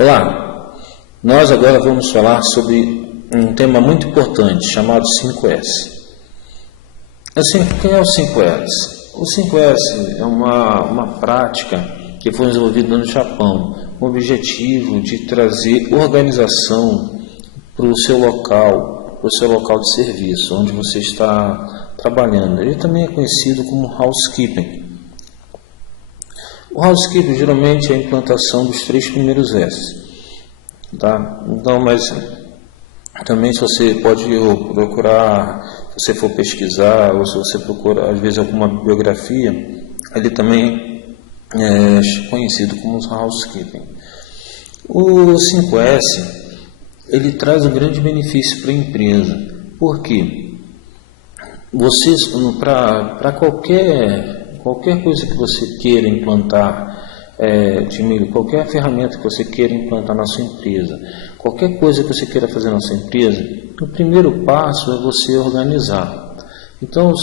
Olá, nós agora vamos falar sobre um tema muito importante chamado 5S. Assim, o que é o 5S? O 5S é uma prática que foi desenvolvida no Japão com o objetivo de trazer organização para o seu local de serviço, onde você está trabalhando. Ele também é conhecido como housekeeping. O housekeeping geralmente é a implantação dos 3 primeiros S, tá? Então, mas também se você pode procurar, se você for pesquisar, ou se você procura às vezes alguma bibliografia, ele também é conhecido como housekeeping. O 5S, ele traz um grande benefício para a empresa. Por quê? Você, para qualquer coisa que você queira implantar, qualquer ferramenta que você queira implantar na sua empresa, qualquer coisa que você queira fazer na sua empresa, o primeiro passo é você organizar. Então,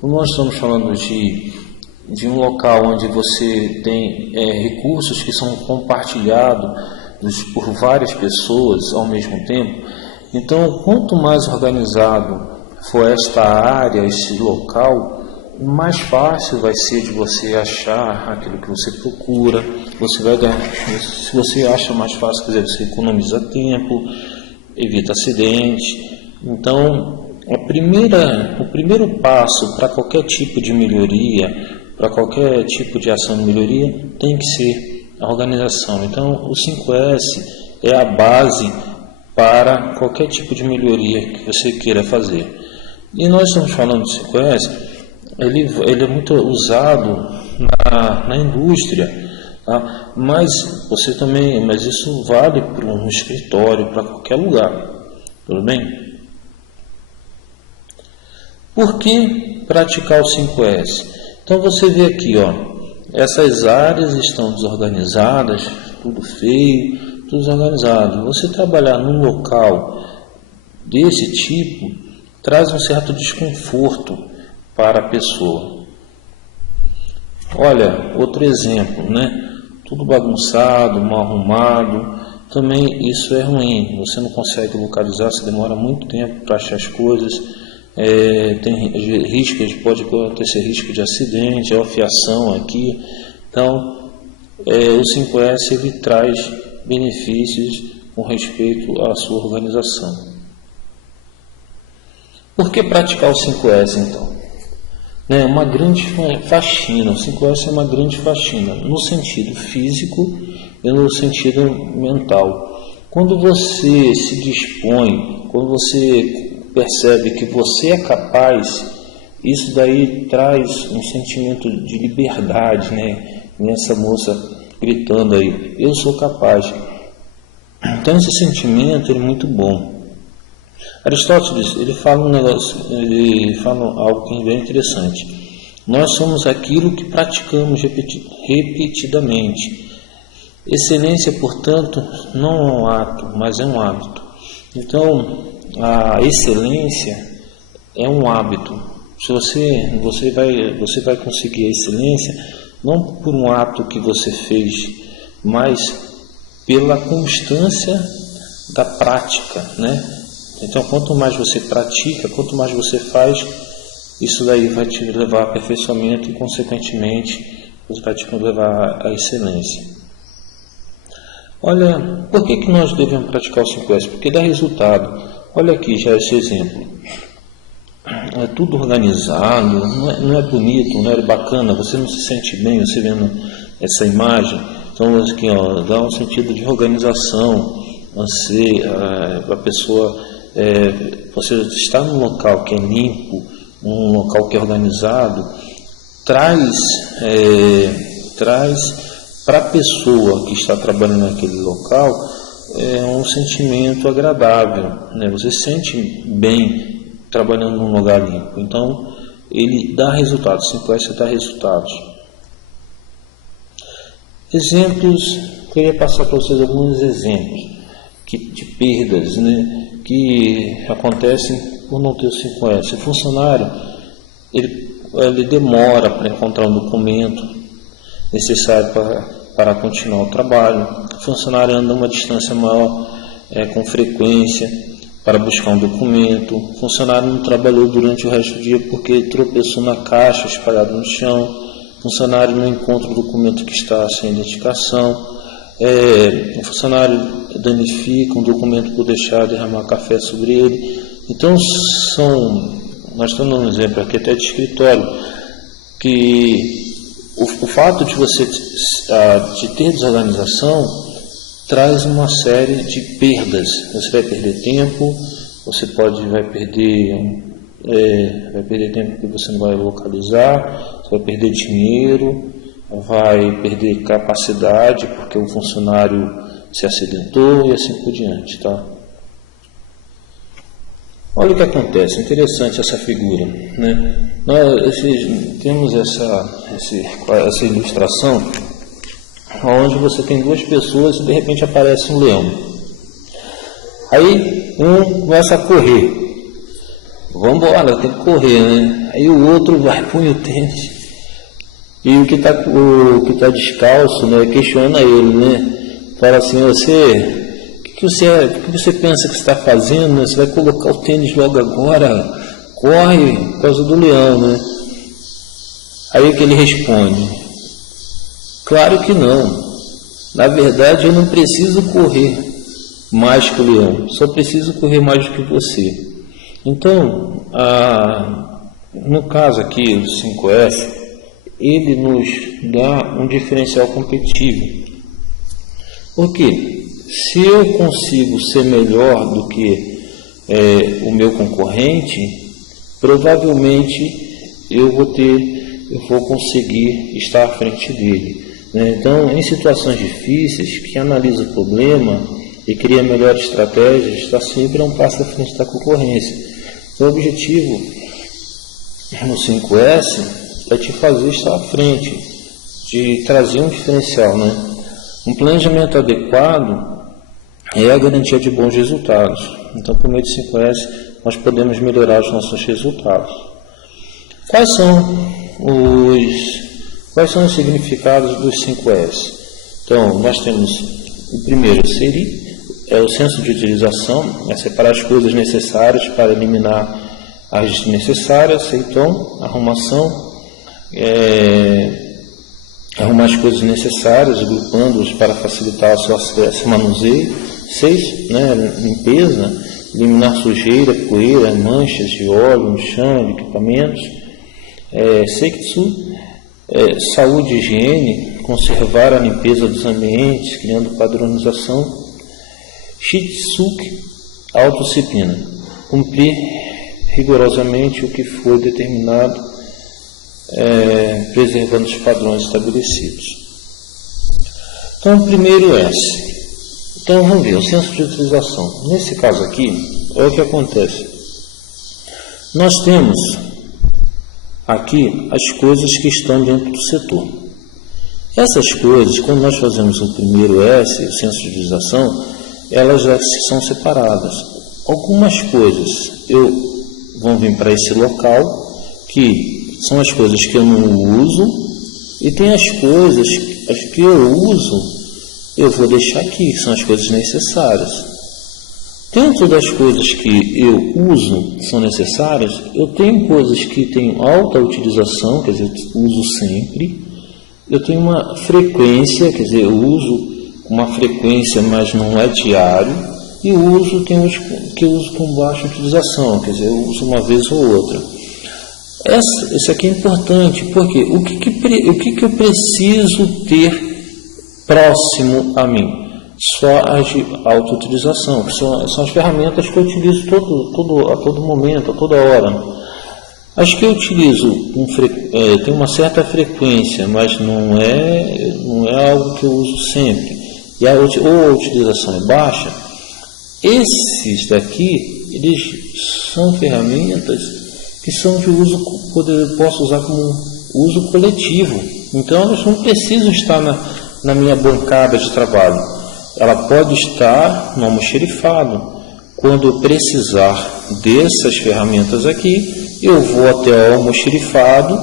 como nós estamos falando de um local onde você tem recursos que são compartilhados por várias pessoas ao mesmo tempo, então quanto mais organizado for esta área, este local, mais fácil vai ser de você achar aquilo que você procura. Você vai ganhar, se você acha mais fácil, quer dizer, você economiza tempo, evita acidente. Então, o primeiro passo para qualquer tipo de melhoria, para qualquer tipo de ação de melhoria, tem que ser a organização. Então, o 5S é a base para qualquer tipo de melhoria que você queira fazer. E nós estamos falando do 5S, ele é muito usado na indústria, tá? Mas isso vale para um escritório, para qualquer lugar, tudo bem? Por que praticar o 5S? Então você vê aqui, essas áreas estão desorganizadas, tudo feio, tudo desorganizado. Você trabalhar num local desse tipo traz um certo desconforto para a pessoa. Olha, outro exemplo, né? Tudo bagunçado, mal arrumado, também isso é ruim. Você não consegue localizar, você demora muito tempo para achar as coisas. Tem riscos, pode acontecer risco de acidente, fiação aqui. Então, o 5S ele traz benefícios com respeito à sua organização. Por que praticar o 5S então? É uma grande faxina. O 5S é uma grande faxina no sentido físico e no sentido mental. Quando você se dispõe, quando você percebe que você é capaz, isso daí traz um sentimento de liberdade, né? Nessa moça gritando aí, eu sou capaz. Então esse sentimento é muito bom. Aristóteles, ele fala algo que é bem interessante. Nós somos aquilo que praticamos repetidamente. Excelência, portanto, não é um ato, mas é um hábito. Então, a excelência é um hábito. Se você vai conseguir a excelência não por um ato que você fez, mas pela constância da prática, né? Então, quanto mais você pratica, quanto mais você faz, isso daí vai te levar a aperfeiçoamento e, consequentemente, vai te levar à excelência. Olha, por que nós devemos praticar o 5S? Porque dá resultado. Olha aqui já esse exemplo. É tudo organizado, não é bonito, não é bacana, você não se sente bem você vendo essa imagem. Então, aqui, dá um sentido de organização. A pessoa, você está num local que é limpo, um local que é organizado, traz para a pessoa que está trabalhando naquele local um sentimento agradável, né? Você se sente bem trabalhando num lugar limpo. Então, ele dá resultados, 5S dá resultados. Exemplos, queria passar para vocês alguns exemplos de perdas, né, que acontecem por não ter o 5S. O funcionário, ele demora para encontrar um documento necessário para continuar o trabalho. O funcionário anda uma distância maior com frequência para buscar um documento. O funcionário não trabalhou durante o resto do dia porque tropeçou na caixa espalhada no chão. O funcionário não encontra o documento que está sem identificação. O funcionário danifica um documento por deixar derramar café sobre ele. Então, nós estamos dando um exemplo aqui até de escritório, que o fato de você de ter desorganização traz uma série de perdas. Você vai perder tempo, você vai perder tempo porque você não vai localizar, você vai perder dinheiro, vai perder capacidade porque o funcionário se acidentou e assim por diante, tá? Olha o que acontece, interessante essa figura, né? Nós temos essa ilustração onde você tem duas pessoas e de repente aparece um leão. Aí um começa a correr. Vamos embora, tem que correr, né? Aí o outro vai, põe o tênis. E o que está descalço, né, questiona ele, né? Fala assim, o que você pensa que está fazendo? Né? Você vai colocar o tênis logo agora? Corre por causa do leão, né? Aí o que ele responde? Claro que não. Na verdade, eu não preciso correr mais que o leão. Só preciso correr mais do que você. Então, no caso aqui, o 5S, ele nos dá um diferencial competitivo. Por quê? Se eu consigo ser melhor do que o meu concorrente, provavelmente eu vou conseguir estar à frente dele, né? Então, em situações difíceis, quem analisa o problema e cria melhores estratégias está sempre a um passo à frente da concorrência. Então, o objetivo no 5S é te fazer estar à frente, de trazer um diferencial, né? Um planejamento adequado é a garantia de bons resultados. Então, por meio do 5S, nós podemos melhorar os nossos resultados. Quais são os significados dos 5S? Então, nós temos o primeiro, é o senso de utilização, é separar as coisas necessárias para eliminar as desnecessárias. Então, arrumação, arrumar as coisas necessárias, agrupando-as para facilitar o seu acesso e manuseio. 6, né, limpeza, eliminar sujeira, poeira, manchas de óleo no chão, de equipamentos. Seikitsu, saúde e higiene, conservar a limpeza dos ambientes, criando padronização. Shitsuke, autodisciplina, cumprir rigorosamente o que foi determinado, preservando os padrões estabelecidos. Então, o primeiro S. Então, vamos ver, o senso de utilização. Nesse caso aqui, olha o que acontece. Nós temos aqui as coisas que estão dentro do setor. Essas coisas, quando nós fazemos o primeiro S, o senso de utilização, elas já são separadas. Algumas coisas vão vir para esse local, que são as coisas que eu não uso, e tem as coisas que eu uso, eu vou deixar aqui, que são as coisas necessárias. Dentro das coisas que eu uso, são necessárias, eu tenho coisas que têm alta utilização, quer dizer, eu uso sempre. Eu tenho uma frequência, quer dizer, eu uso uma frequência, mas não é diário. E tem uns que eu uso com baixa utilização, quer dizer, eu uso uma vez ou outra. Isso aqui é importante, porque o que eu preciso ter próximo a mim? Só as de alta utilização, que são as ferramentas que eu utilizo a todo momento, a toda hora. As que eu utilizo tem uma certa frequência, mas não é algo que eu uso sempre, ou a utilização é baixa. Esses daqui, eles são ferramentas que são de uso, posso usar como uso coletivo. Então, elas não precisam estar na minha bancada de trabalho. Ela pode estar no almoxerifado. Quando eu precisar dessas ferramentas aqui, eu vou até o almoxerifado,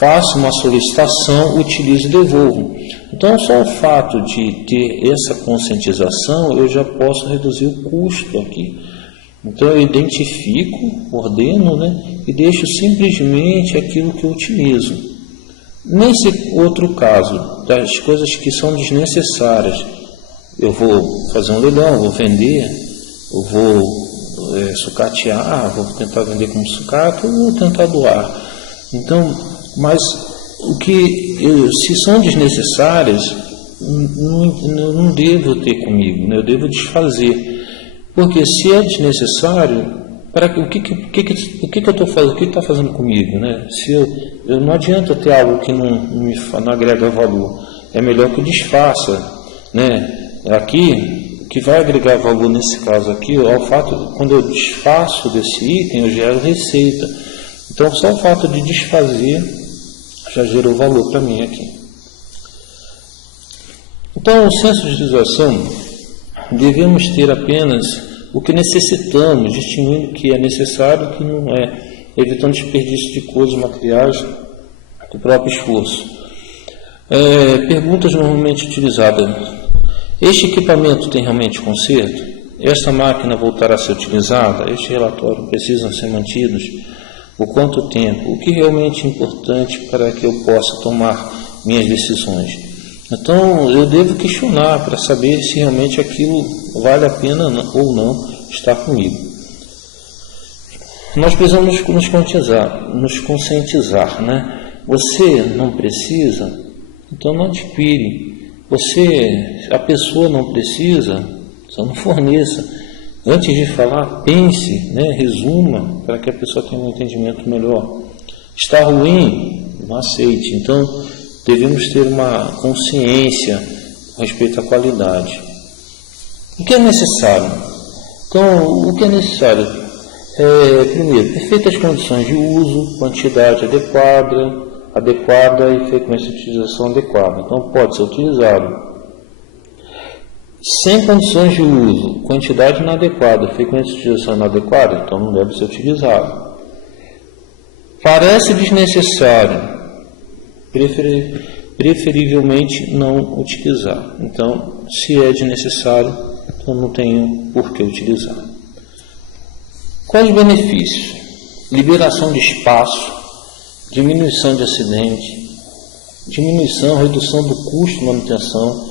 faço uma solicitação, utilizo e devolvo. Então, só o fato de ter essa conscientização, eu já posso reduzir o custo aqui. Então, eu identifico, ordeno, e deixo simplesmente aquilo que eu utilizo. Nesse outro caso, das coisas que são desnecessárias, eu vou fazer um leilão, vou vender, eu vou sucatear, vou tentar vender como sucata, ou vou tentar doar. Então, mas se são desnecessárias, eu não devo ter comigo, eu devo desfazer. Porque se é desnecessário, o que eu estou fazendo? O que está fazendo comigo? Se eu não adianta ter algo que não agrega valor. É melhor que eu desfaça. Aqui, o que vai agregar valor nesse caso aqui, é o fato, quando eu desfaço desse item, eu gero receita. Então, só o fato de desfazer já gerou valor para mim aqui. Então, o senso de utilização, devemos ter apenas o que necessitamos, distinguindo o que é necessário e o que não é, evitando desperdício de coisas materiais do próprio esforço. Perguntas normalmente utilizadas: este equipamento tem realmente conserto? Esta máquina voltará a ser utilizada? Este relatório precisa ser mantidos? Por quanto tempo? O que realmente é importante para que eu possa tomar minhas decisões? Então, eu devo questionar para saber se realmente aquilo vale a pena ou não estar comigo. Nós precisamos nos conscientizar, Você não precisa, então não adquire. A pessoa não precisa, então não forneça. Antes de falar, pense, resuma, para que a pessoa tenha um entendimento melhor. Está ruim? Não aceite. Então, devemos ter uma consciência a respeito à qualidade. O que é necessário? Então, o que é necessário? Primeiro, perfeitas condições de uso, quantidade adequada e frequência de utilização adequada. Então, pode ser utilizado. Sem condições de uso, quantidade inadequada, frequência de utilização inadequada, então não deve ser utilizado. Parece desnecessário, preferivelmente não utilizar. Então, se é desnecessário, então não tenho por que utilizar. Quais os benefícios? Liberação de espaço, diminuição de acidente, redução do custo de manutenção,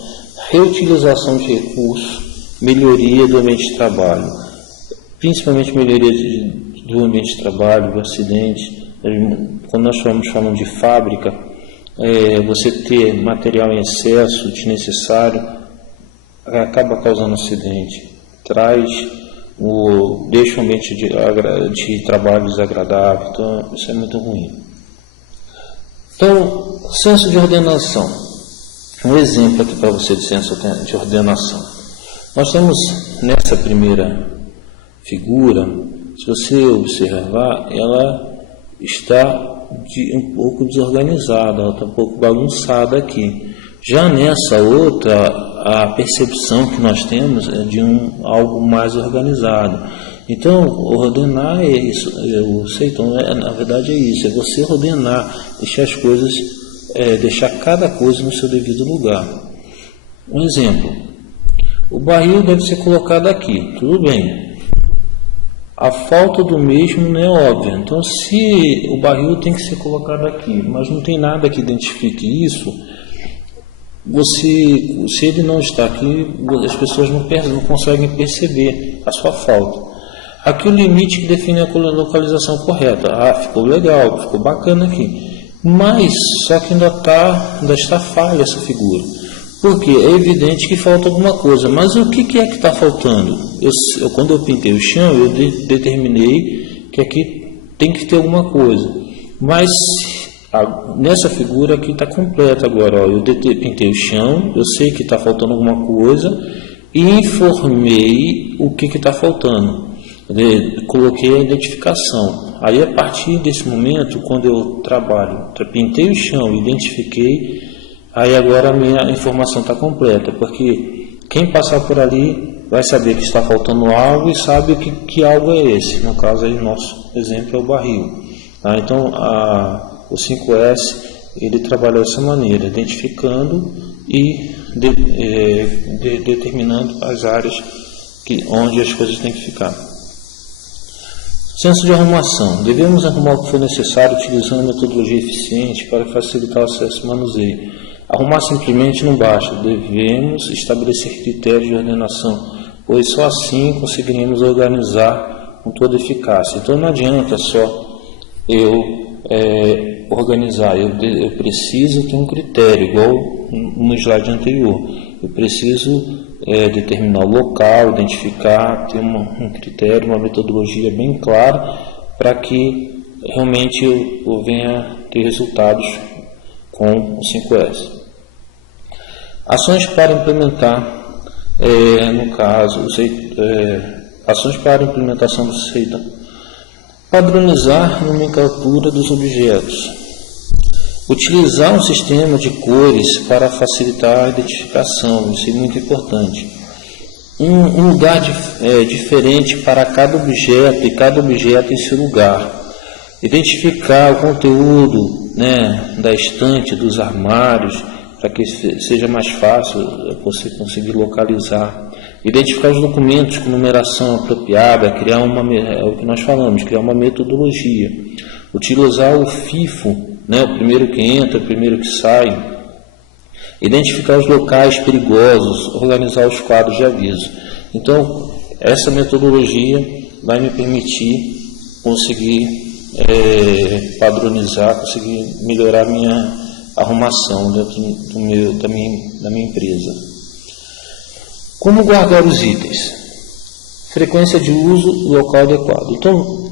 reutilização de recursos, melhoria do ambiente de trabalho, principalmente melhoria do ambiente de trabalho, do acidente. Quando nós falando de fábrica, você ter material em excesso, desnecessário, acaba causando acidente, deixa o ambiente de trabalho desagradável, então isso é muito ruim. Então, senso de ordenação. Um exemplo aqui para você de senso de ordenação. Nós temos nessa primeira figura, se você observar, ela está um pouco desorganizada, ela está um pouco bagunçada aqui. Já nessa outra, a percepção que nós temos é de algo mais organizado. Então, ordenar é isso, eu sei, então, na verdade é isso, é você ordenar, deixar as coisas, deixar cada coisa no seu devido lugar. Um exemplo, o barril deve ser colocado aqui, tudo bem. A falta do mesmo não é óbvia, então se o barril tem que ser colocado aqui, mas não tem nada que identifique isso, se ele não está aqui, as pessoas não conseguem perceber a sua falta. Aqui o limite que define a localização correta. Ficou legal, ficou bacana aqui. Mas, só que ainda está falha essa figura. Porque é evidente que falta alguma coisa. Mas o que é que está faltando? Quando eu pintei o chão, eu determinei que aqui tem que ter alguma coisa. Mas, nessa figura aqui está completa agora. Eu pintei o chão, eu sei que está faltando alguma coisa e informei o que está faltando. Coloquei a identificação. Aí, a partir desse momento, quando eu pintei o chão, identifiquei, aí agora a minha informação está completa, porque quem passar por ali vai saber que está faltando algo e sabe que algo é esse. No caso aí, nosso exemplo é o barril. Então, O 5S ele trabalha dessa maneira, identificando e determinando as áreas onde as coisas têm que ficar. Senso de arrumação. Devemos arrumar o que for necessário utilizando metodologia eficiente para facilitar o acesso e manuseio. Arrumar simplesmente não basta, devemos estabelecer critérios de ordenação, pois só assim conseguiremos organizar com toda eficácia. Então não adianta só eu organizar, eu preciso ter um critério, igual no slide anterior. Eu preciso determinar o local, identificar, ter um critério, uma metodologia bem clara para que realmente eu venha ter resultados com o 5S. Ações para implementar, no caso, ações para implementação do CEIDA. Padronizar a nomenclatura dos objetos. Utilizar um sistema de cores para facilitar a identificação, isso é muito importante. Um lugar diferente para cada objeto e cada objeto em seu lugar. Identificar o conteúdo, da estante, dos armários, para que seja mais fácil você conseguir localizar. Identificar os documentos com numeração apropriada, criar é o que nós falamos, criar uma metodologia. Utilizar o FIFO, o primeiro que entra, o primeiro que sai. Identificar os locais perigosos, organizar os quadros de aviso. Então, essa metodologia vai me permitir conseguir padronizar, conseguir melhorar minha arrumação dentro da minha empresa. Como guardar os itens? Frequência de uso, local adequado. Então,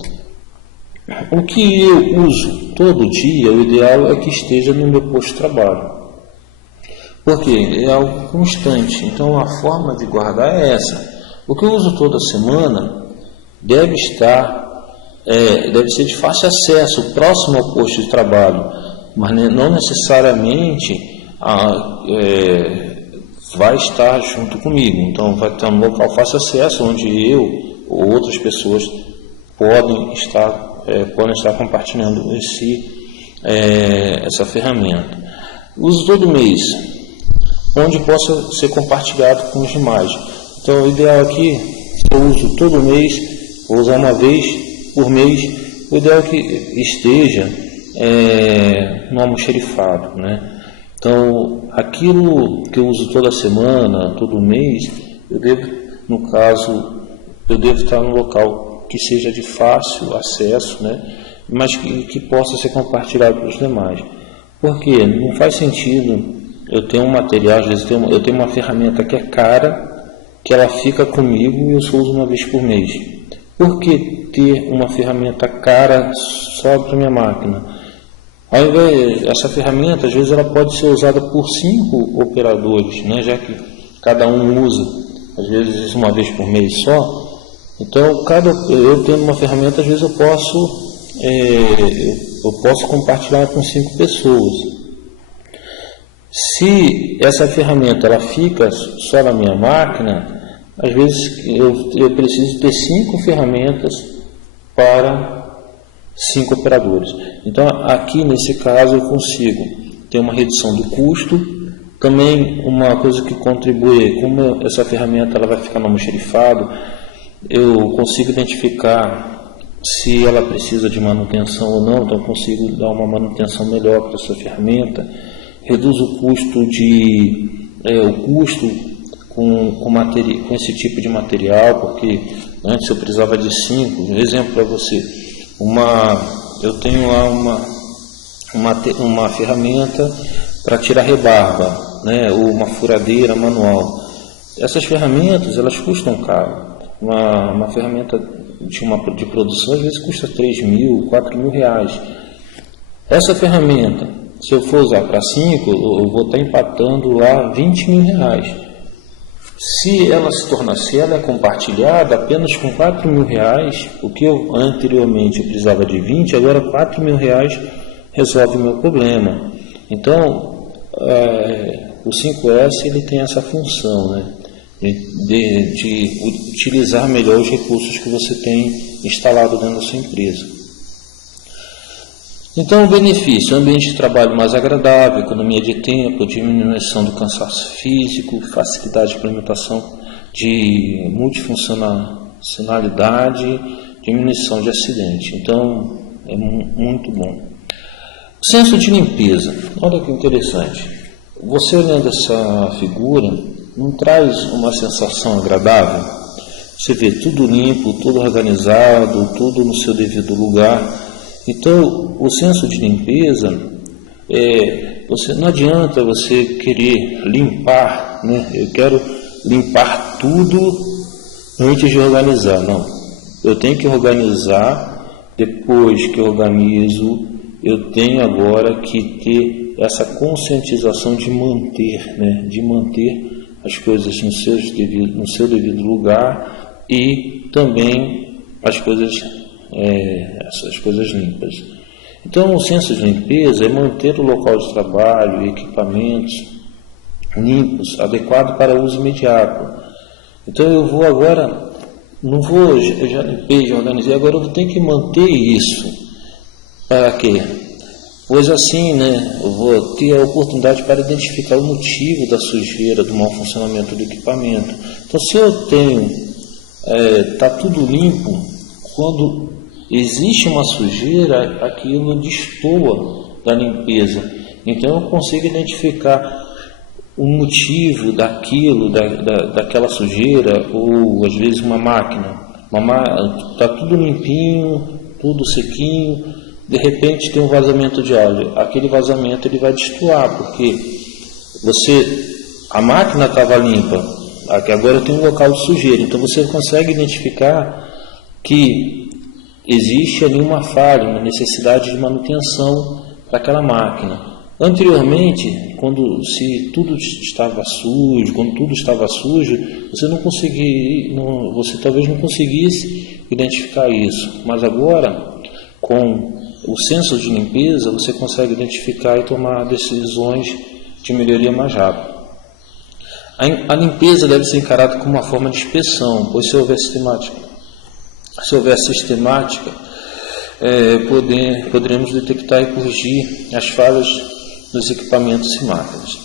o que eu uso todo dia, o ideal é que esteja no meu posto de trabalho. Porque é algo constante. Então, a forma de guardar é essa. O que eu uso toda semana deve ser de fácil acesso, próximo ao posto de trabalho, mas não necessariamente vai estar junto comigo. Então, vai estar no local fácil acesso, onde eu ou outras pessoas podem estar compartilhando essa ferramenta. Uso todo mês, onde possa ser compartilhado com os demais. Então, o ideal aqui, se eu uso todo mês, vou usar uma vez por mês, o ideal é que esteja no almoxarifado, Então, aquilo que eu uso toda semana, todo mês, eu devo estar no local que seja de fácil acesso, mas que possa ser compartilhado para os demais. Porque não faz sentido eu ter um material, às vezes eu tenho uma ferramenta que é cara, que ela fica comigo e eu só uso uma vez por mês. Por que ter uma ferramenta cara só para minha máquina? Ao invés, essa ferramenta, às vezes, ela pode ser usada por 5 operadores, já que cada um usa, às vezes, uma vez por mês só. Então, eu tendo uma ferramenta, às vezes, eu posso compartilhar com 5 pessoas. Se essa ferramenta ela fica só na minha máquina, às vezes eu preciso ter 5 ferramentas para 5 operadores. Então, aqui nesse caso, eu consigo ter uma redução do custo. Também uma coisa que contribui, como essa ferramenta ela vai ficar no almoxarifado, eu consigo identificar se ela precisa de manutenção ou não, então eu consigo dar uma manutenção melhor para essa ferramenta. Reduz o custo com esse tipo de material, porque antes eu precisava de 5. Um exemplo para você, eu tenho lá uma ferramenta para tirar rebarba, ou uma furadeira manual. Essas ferramentas elas custam caro. Uma ferramenta de produção às vezes custa 3 mil, 4 mil reais. Essa ferramenta, se eu for usar para 5, eu vou estar empatando lá 20 mil reais. Se ela é compartilhada apenas com 4 mil reais, o que anteriormente eu precisava de 20, agora 4 mil reais resolve o meu problema. Então, o 5S ele tem essa função, de utilizar melhor os recursos que você tem instalado dentro da sua empresa. Então, o benefício: ambiente de trabalho mais agradável, economia de tempo, diminuição do cansaço físico, facilidade de implementação de multifuncionalidade, diminuição de acidente. Então, é muito bom. Senso de limpeza. Olha que interessante. Você olhando essa figura, não traz uma sensação agradável? Você vê tudo limpo, tudo organizado, tudo no seu devido lugar. Então, o senso de limpeza, não adianta você querer limpar, né? Eu quero limpar tudo antes de organizar. Não, eu tenho que organizar. Depois que eu organizo, eu tenho agora que ter essa conscientização de manter, né? De manter as coisas no seu devido lugar e também as coisas essas coisas limpas. Então, o senso de limpeza é manter o local de trabalho e equipamentos limpos, adequado para uso imediato. Então, eu vou agora, eu já limpei, já organizei, agora eu vou ter que manter isso. Para quê? Pois assim, né, eu vou ter a oportunidade para identificar o motivo da sujeira, do mau funcionamento do equipamento. Então, se eu tenho, está tudo limpo, quando existe uma sujeira, aquilo destoa da limpeza. Então, eu consigo identificar o motivo daquilo, daquela sujeira, ou às vezes uma máquina. Está tudo limpinho, tudo sequinho, de repente tem um vazamento de óleo. Aquele vazamento ele vai destoar, porque a máquina estava limpa, aqui agora tem um local de sujeira. Então você consegue identificar que existe ali uma falha, uma necessidade de manutenção para aquela máquina. Anteriormente, se tudo estava sujo, você talvez não conseguisse identificar isso. Mas agora, com o senso de limpeza, você consegue identificar e tomar decisões de melhoria mais rápido. A limpeza deve ser encarada como uma forma de inspeção, pois se houver sistemática, poderemos detectar e corrigir as falhas dos equipamentos e máquinas.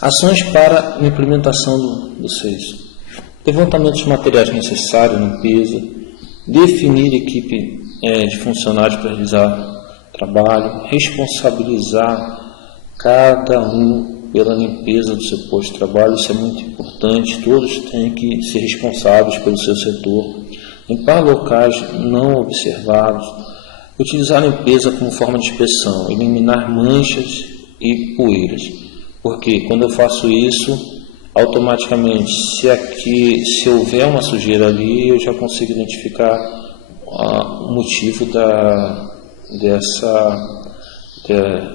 Ações para a implementação do SEIS: levantamento dos materiais necessários, limpeza, definir equipe de funcionários para realizar trabalho, responsabilizar cada um pela limpeza do seu posto de trabalho. Isso é muito importante, todos têm que ser responsáveis pelo seu setor. Limpar locais não observados, utilizar a limpeza como forma de inspeção, eliminar manchas e poeiras, porque quando eu faço isso, automaticamente, se houver uma sujeira ali, eu já consigo identificar o motivo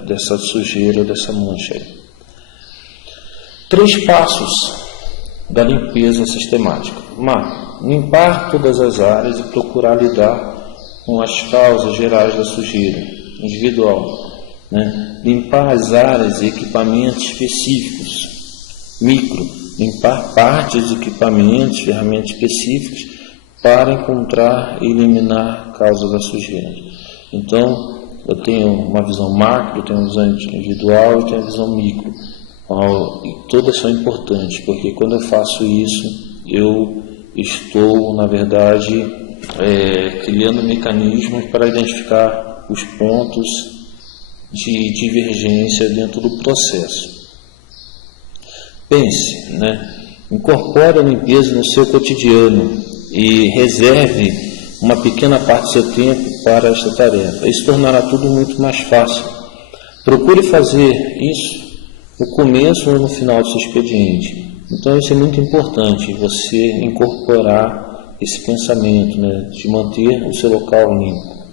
dessa sujeira, dessa mancha aí. 3 passos da limpeza sistemática. Limpar todas as áreas e procurar lidar com as causas gerais da sujeira individual, né? Limpar as áreas e equipamentos específicos. Limpar partes de equipamentos, ferramentas específicas para encontrar e eliminar causas da sujeira. Então, eu tenho uma visão macro, eu tenho uma visão individual e tenho uma visão micro. E todas são importantes, porque quando eu faço isso, eu estou, na verdade, criando mecanismos para identificar os pontos de divergência dentro do processo. Pense, né? Incorpore a limpeza no seu cotidiano e reserve uma pequena parte do seu tempo para esta tarefa. Isso tornará tudo muito mais fácil. Procure fazer isso no começo ou no final do seu expediente. Então isso é muito importante, você incorporar esse pensamento, né, de manter o seu local limpo.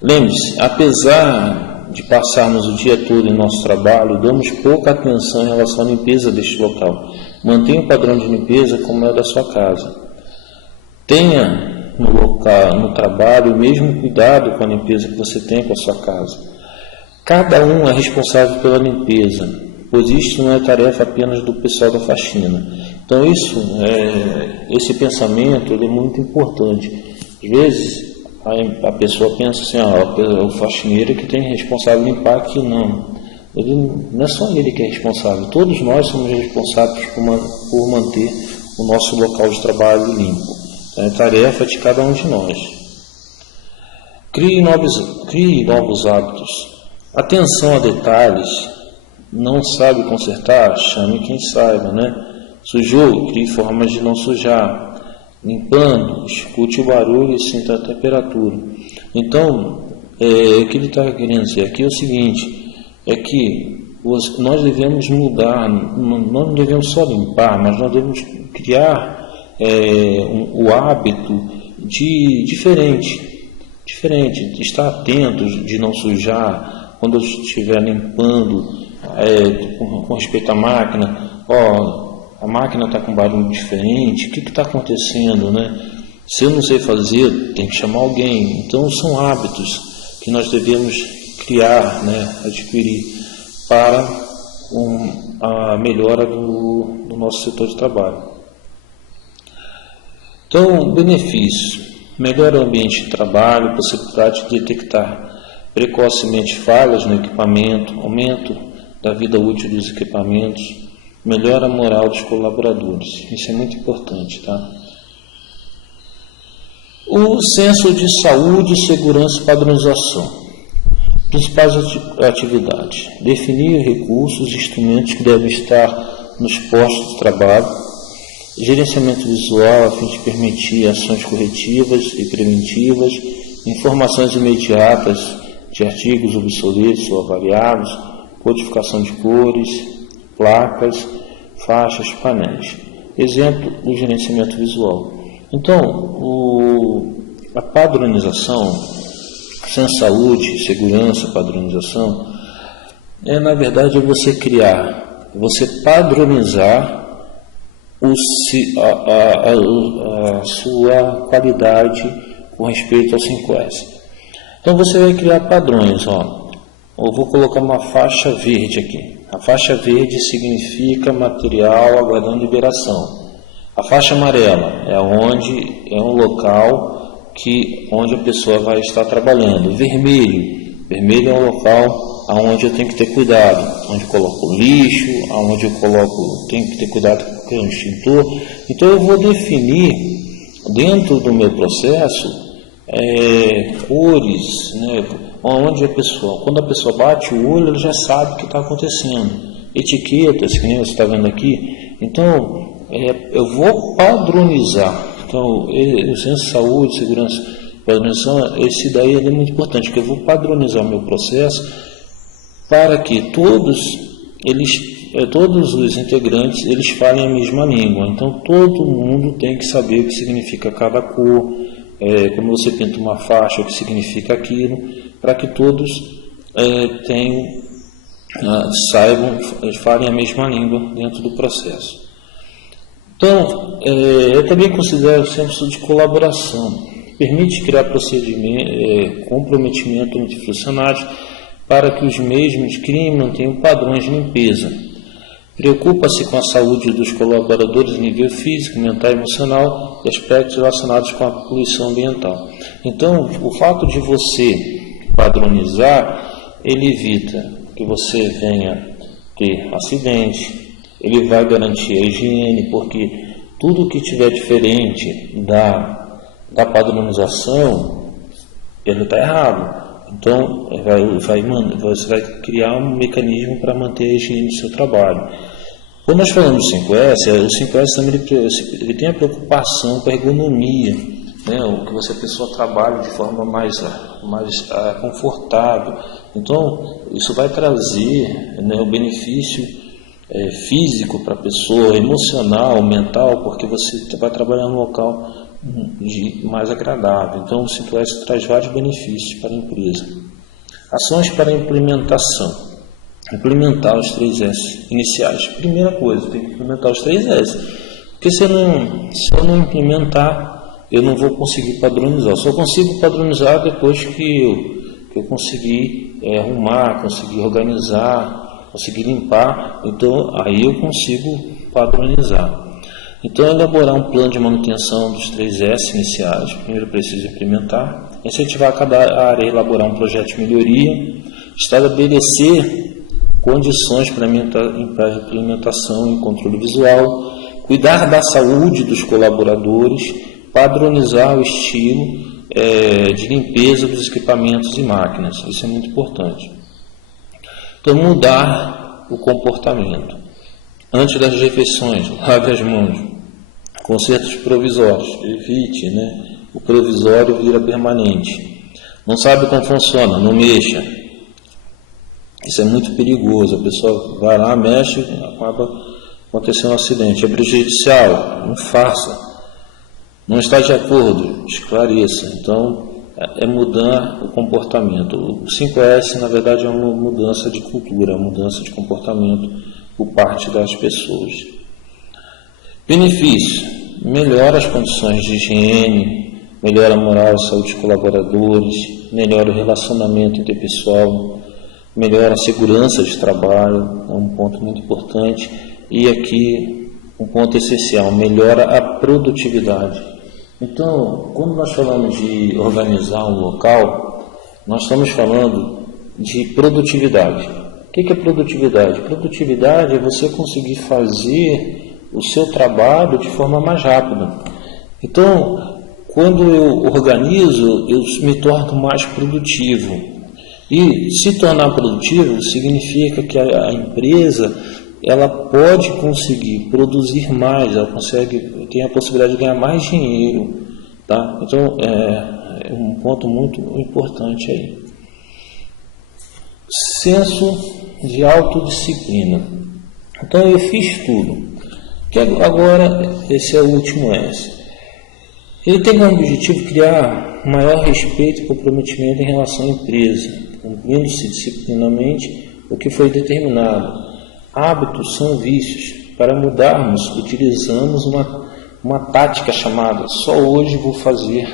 Lembre-se, apesar de passarmos o dia todo em nosso trabalho, damos pouca atenção em relação à limpeza deste local. Mantenha o padrão de limpeza como é o da sua casa. Tenha no trabalho o mesmo cuidado com a limpeza que você tem com a sua casa. Cada um é responsável pela limpeza, pois isto não é tarefa apenas do pessoal da faxina. Então esse pensamento ele é muito importante. Às vezes Aí a pessoa pensa assim, o faxineiro que tem responsável limpar aqui, não. Não é só ele que é responsável, todos nós somos responsáveis por manter o nosso local de trabalho limpo. Então, é tarefa de cada um de nós. Crie novos hábitos. Atenção a detalhes. Não sabe consertar? Chame quem saiba, né? Sujou? Crie formas de não sujar. Limpando, escute o barulho e sinta a temperatura. Então, o que ele está querendo dizer aqui é o seguinte, é que nós devemos mudar, não devemos só limpar, mas nós devemos criar o hábito de diferente, de estar atentos, de não sujar, quando eu estiver limpando, com respeito à máquina, a máquina está com barulho diferente, o que está acontecendo, né? Se eu não sei fazer, tem que chamar alguém. Então, são hábitos que nós devemos criar, né? Adquirir para a melhora do nosso setor de trabalho. Então, benefícios. Melhora o ambiente de trabalho, possibilidade de detectar precocemente falhas no equipamento, aumento da vida útil dos equipamentos, melhora a moral dos colaboradores. Isso é muito importante, tá? O senso de saúde, segurança e padronização. Principais atividades. Definir recursos e instrumentos que devem estar nos postos de trabalho. Gerenciamento visual a fim de permitir ações corretivas e preventivas. Informações imediatas de artigos obsoletos ou avariados. Codificação de cores, placas, faixas, painéis. Exemplo do gerenciamento visual. Então, a padronização, sem saúde, segurança, padronização, na verdade, você padronizar a sua qualidade com respeito ao 5S. Então, você vai criar padrões, Eu vou colocar uma faixa verde aqui. A faixa verde significa material aguardando liberação. A faixa amarela é um local onde a pessoa vai estar trabalhando. Vermelho é um local onde eu tenho que ter cuidado, onde eu coloco lixo, onde tenho que ter cuidado com o extintor. Então eu vou definir dentro do meu processo cores, né? Onde quando a pessoa bate o olho, ela já sabe o que está acontecendo. Etiquetas, que nem você está vendo aqui. Então, eu vou padronizar. Então, o senso de saúde, segurança, padronização, esse daí é muito importante, porque eu vou padronizar o meu processo para que todos os integrantes, eles falem a mesma língua. Então, todo mundo tem que saber o que significa cada cor, como você pinta uma faixa, o que significa aquilo, para que todos saibam, falem a mesma língua dentro do processo. Então, eu também considero o senso de colaboração. Permite criar comprometimento entre funcionários para que os mesmos criem e mantenham padrões de limpeza. Preocupa-se com a saúde dos colaboradores em nível físico, mental e emocional e aspectos relacionados com a poluição ambiental. Então, o fato de você padronizar, ele evita que você venha ter acidente, ele vai garantir a higiene, porque tudo que tiver diferente da padronização, ele está errado. Então, você vai criar um mecanismo para manter a higiene do seu trabalho. Quando nós falamos do 5S, o 5S também ele tem a preocupação com a ergonomia, né? Que a pessoa trabalhe de forma mais confortável. Então, isso vai trazer, né, o benefício físico para a pessoa, emocional, mental, porque você vai trabalhar num local mais agradável. Então, o 5S traz vários benefícios para a empresa. Ações para implementação. Implementar os 3S iniciais. Primeira coisa, tem que implementar os 3S. Porque se eu não implementar, eu não vou conseguir padronizar. Eu só consigo padronizar depois que eu conseguir arrumar, conseguir organizar, conseguir limpar. Então, aí eu consigo padronizar. Então, elaborar um plano de manutenção dos 3S iniciais. Primeiro, eu preciso implementar. incentivar cada área a elaborar um projeto de melhoria, estabelecer condições para implementação e controle visual, cuidar da saúde dos colaboradores, padronizar o estilo de limpeza dos equipamentos e máquinas. Isso é muito importante. Então, mudar o comportamento. Antes das refeições, lave as mãos. Consertos provisórios. Evite, o provisório vira permanente. Não sabe como funciona, não mexa. Isso é muito perigoso. A pessoa vai lá, mexe, acaba acontecendo um acidente. É prejudicial, não faça. Não está de acordo, esclareça. Então, é mudar o comportamento. O 5S, na verdade, é uma mudança de cultura, uma mudança de comportamento por parte das pessoas. Benefício: melhora as condições de higiene, melhora a moral e saúde dos colaboradores, melhora o relacionamento interpessoal, melhora a segurança de trabalho, é um ponto muito importante. E aqui, um ponto essencial: melhora a produtividade. Então, quando nós falamos de organizar um local, nós estamos falando de produtividade. O que é produtividade? Produtividade é você conseguir fazer o seu trabalho de forma mais rápida. Então, quando eu organizo, eu me torno mais produtivo. E se tornar produtivo significa que a empresa ela pode conseguir produzir mais, ela tem a possibilidade de ganhar mais dinheiro, tá? Então, é um ponto muito importante aí. Senso de autodisciplina. Então, eu fiz tudo. Que agora, esse é o último S. Ele tem como objetivo criar maior respeito e comprometimento em relação à empresa, cumprindo-se disciplinamente o que foi determinado. Hábitos são vícios. Para mudarmos, utilizamos uma tática chamada só hoje vou fazer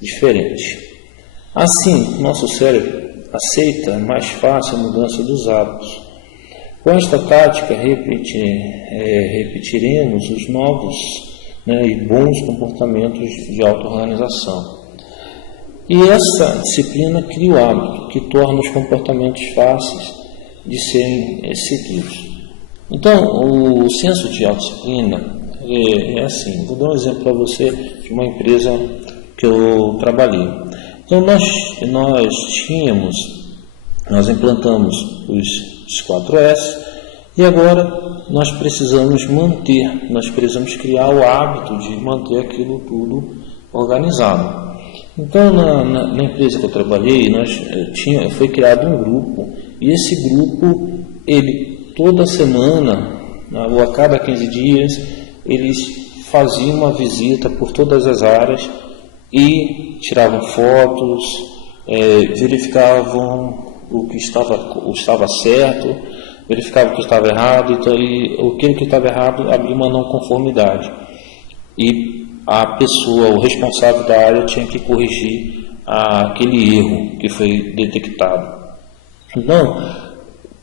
diferente. Assim, nosso cérebro aceita mais fácil a mudança dos hábitos. Com esta tática, repetiremos os novos e bons comportamentos de auto-organização. E essa disciplina cria o hábito, que torna os comportamentos fáceis de serem seguidos. Então, o senso de autodisciplina é assim. Vou dar um exemplo para você de uma empresa que eu trabalhei. Então, nós implantamos os 4S e agora nós precisamos criar o hábito de manter aquilo tudo organizado. Então, na empresa que eu trabalhei, foi criado um grupo, e esse grupo, toda semana, ou a cada 15 dias, eles faziam uma visita por todas as áreas e tiravam fotos, verificavam o que estava certo, verificavam o que estava errado, e aquilo que estava errado abria uma não conformidade. E a pessoa, o responsável da área, tinha que corrigir aquele erro que foi detectado. Então,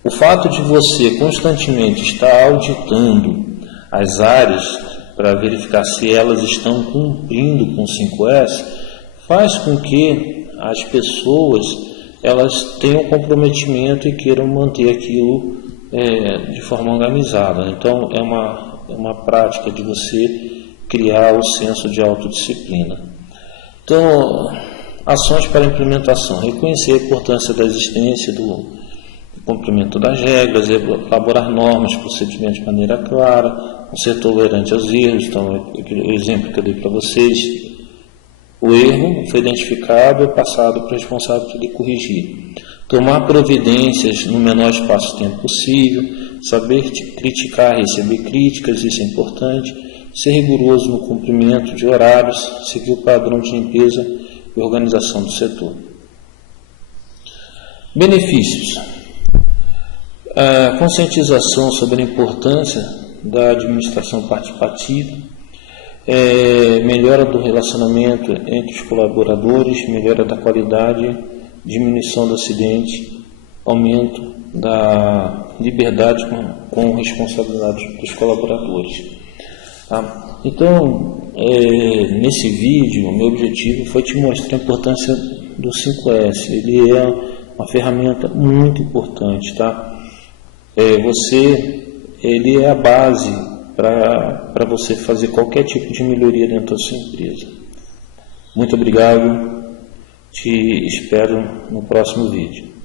o fato de você constantemente estar auditando as áreas para verificar se elas estão cumprindo com o 5S faz com que as pessoas elas tenham comprometimento e queiram manter aquilo de forma organizada. Então, é uma prática de você criar o senso de autodisciplina. Então, ações para implementação: reconhecer a importância da existência do cumprimento das regras, elaborar normas, procedimentos de maneira clara, ser tolerante aos erros. Então, o exemplo que eu dei para vocês, o erro foi identificado e passado para o responsável para ele corrigir. Tomar providências no menor espaço de tempo possível, saber criticar e receber críticas, isso é importante, ser rigoroso no cumprimento de horários, seguir o padrão de limpeza e organização do setor. Benefícios: a conscientização sobre a importância da administração participativa, melhora do relacionamento entre os colaboradores, melhora da qualidade, diminuição do acidente, aumento da liberdade com responsabilidade dos colaboradores. Tá? Então, nesse vídeo, o meu objetivo foi te mostrar a importância do 5S. Ele é uma ferramenta muito importante, tá? Ele é a base para você fazer qualquer tipo de melhoria dentro da sua empresa. Muito obrigado, te espero no próximo vídeo.